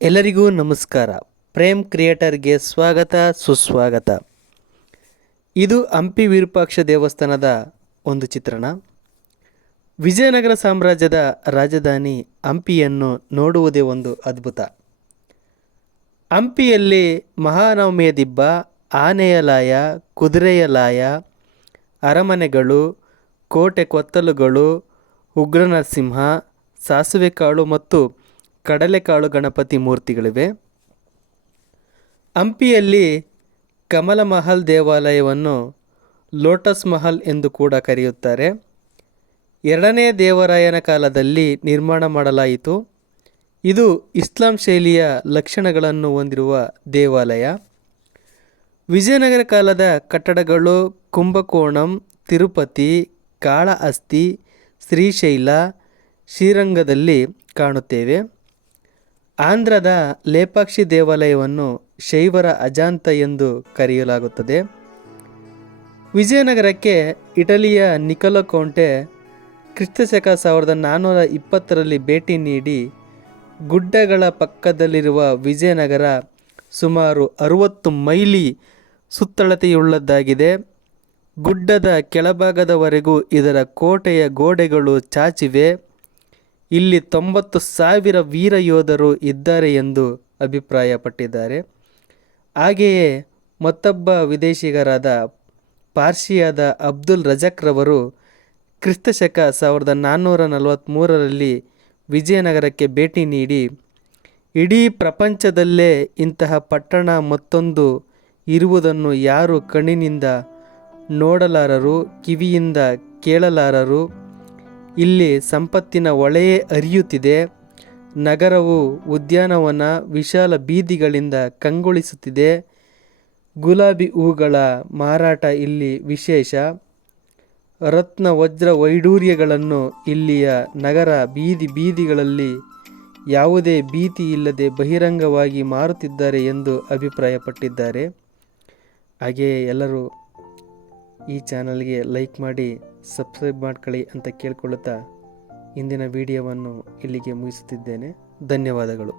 ಎಲ್ಲರಿಗೂ ನಮಸ್ಕಾರ. ಪ್ರೇಮ್ ಕ್ರಿಯೇಟರ್ಗೆ ಸ್ವಾಗತ, ಸುಸ್ವಾಗತ. ಇದು ಹಂಪಿ ವಿರೂಪಾಕ್ಷ ದೇವಸ್ಥಾನದ ಒಂದು ಚಿತ್ರಣ. ವಿಜಯನಗರ ಸಾಮ್ರಾಜ್ಯದ ರಾಜಧಾನಿ ಹಂಪಿಯನ್ನು ನೋಡುವುದೇ ಒಂದು ಅದ್ಭುತ. ಹಂಪಿಯಲ್ಲಿ ಮಹಾನವಮಿಯ ದಿಬ್ಬ, ಆನೆಯ ಲಾಯ, ಕುದುರೆಯ ಲಾಯ, ಅರಮನೆಗಳು, ಕೋಟೆ ಕೊತ್ತಲುಗಳು ಉಗ್ರನರಸಿಂಹ ಸಾಸಿವೆ ಕಾಳು ಮತ್ತು ಕಡಲೆಕಾಳು ಗಣಪತಿ ಮೂರ್ತಿಗಳಿವೆ. ಹಂಪಿಯಲ್ಲಿ ಕಮಲ ಮಹಲ್ ದೇವಾಲಯವನ್ನು ಲೋಟಸ್ ಮಹಲ್ ಎಂದು ಕೂಡ ಕರೆಯುತ್ತಾರೆ. ಎರಡನೇ ದೇವರಾಯನ ಕಾಲದಲ್ಲಿ ನಿರ್ಮಾಣ ಮಾಡಲಾಯಿತು. ಇದು ಇಸ್ಲಾಂ ಶೈಲಿಯ ಲಕ್ಷಣಗಳನ್ನು ಹೊಂದಿರುವ ದೇವಾಲಯ. ವಿಜಯನಗರ ಕಾಲದ ಕಟ್ಟಡಗಳು ಕುಂಭಕೋಣಂ, ತಿರುಪತಿ, ಕಾಳಹಸ್ತಿ, ಶ್ರೀಶೈಲ, ಶ್ರೀರಂಗದಲ್ಲಿ ಕಾಣುತ್ತೇವೆ. ಆಂಧ್ರದ ಲೇಪಾಕ್ಷಿ ದೇವಾಲಯವನ್ನು ಶೈವರ ಅಜಾಂತ ಎಂದು ಕರೆಯಲಾಗುತ್ತದೆ. ವಿಜಯನಗರಕ್ಕೆ ಇಟಲಿಯ ನಿಕೋಲೋ ಕೌಂಟೆ ಕ್ರಿಸ್ತಶಕ ಸಾವಿರದ ನಾನ್ನೂರ ಇಪ್ಪತ್ತರಲ್ಲಿ ಭೇಟಿ ನೀಡಿ ಗುಡ್ಡಗಳ ಪಕ್ಕದಲ್ಲಿರುವ ವಿಜಯನಗರ ಸುಮಾರು ಅರುವತ್ತು ಮೈಲಿ ಸುತ್ತಳತೆಯುಳ್ಳದ್ದಾಗಿದೆ. ಗುಡ್ಡದ ಕೆಳಭಾಗದವರೆಗೂ ಇದರ ಕೋಟೆಯ ಗೋಡೆಗಳು ಚಾಚಿವೆ. ಇಲ್ಲಿ ತೊಂಬತ್ತು ಸಾವಿರ ವೀರ ಯೋಧರು ಇದ್ದಾರೆ ಎಂದು ಅಭಿಪ್ರಾಯಪಟ್ಟಿದ್ದಾರೆ. ಹಾಗೆಯೇ ಮತ್ತೊಬ್ಬ ವಿದೇಶಿಗರಾದ ಪಾರ್ಸಿಯಾದ ಅಬ್ದುಲ್ ರಜಕ್ರವರು ಕ್ರಿಸ್ತಶಕ ಸಾವಿರದ ನಾನ್ನೂರ ನಲವತ್ತ್ಮೂರರಲ್ಲಿ ವಿಜಯನಗರಕ್ಕೆ ಭೇಟಿ ನೀಡಿ, ಇಡೀ ಪ್ರಪಂಚದಲ್ಲೇ ಇಂತಹ ಪಟ್ಟಣ ಮತ್ತೊಂದು ಇರುವುದನ್ನು ಯಾರು ಕಣ್ಣಿನಿಂದ ನೋಡಲಾರರು, ಕಿವಿಯಿಂದ ಕೇಳಲಾರರು ಇಲ್ಲಿ ಸಂಪತ್ತಿನ ಒಳೆಯೇ ಅರಿಯುತ್ತಿದೆ. ನಗರವು ಉದ್ಯಾನವನ ವಿಶಾಲ ಬೀದಿಗಳಿಂದ ಕಂಗೊಳಿಸುತ್ತಿದೆ. ಗುಲಾಬಿ ಹೂಗಳ ಮಾರಾಟ ಇಲ್ಲಿ ವಿಶೇಷ. ರತ್ನ ವಜ್ರ ವೈಡೂರ್ಯಗಳನ್ನು ಇಲ್ಲಿಯ ನಗರ ಬೀದಿ ಬೀದಿಗಳಲ್ಲಿ ಯಾವುದೇ ಭೀತಿ ಇಲ್ಲದೆ ಬಹಿರಂಗವಾಗಿ ಮಾರುತ್ತಿದ್ದಾರೆ ಎಂದು ಅಭಿಪ್ರಾಯಪಟ್ಟಿದ್ದಾರೆ. ಹಾಗೆಯೇ ಎಲ್ಲರೂ ಈ ಚಾನಲ್ಗೆ ಲೈಕ್ ಮಾಡಿ ಸಬ್ಸ್ಕ್ರೈಬ್ ಮಾಡ್ಕೊಳ್ಳಿ ಅಂತ ಕೇಳ್ಕೊಳ್ಳುತ್ತಾ ಇಂದಿನ ವಿಡಿಯೋವನ್ನು ಇಲ್ಲಿಗೆ ಮುಗಿಸುತ್ತಿದ್ದೇನೆ. ಧನ್ಯವಾದಗಳು.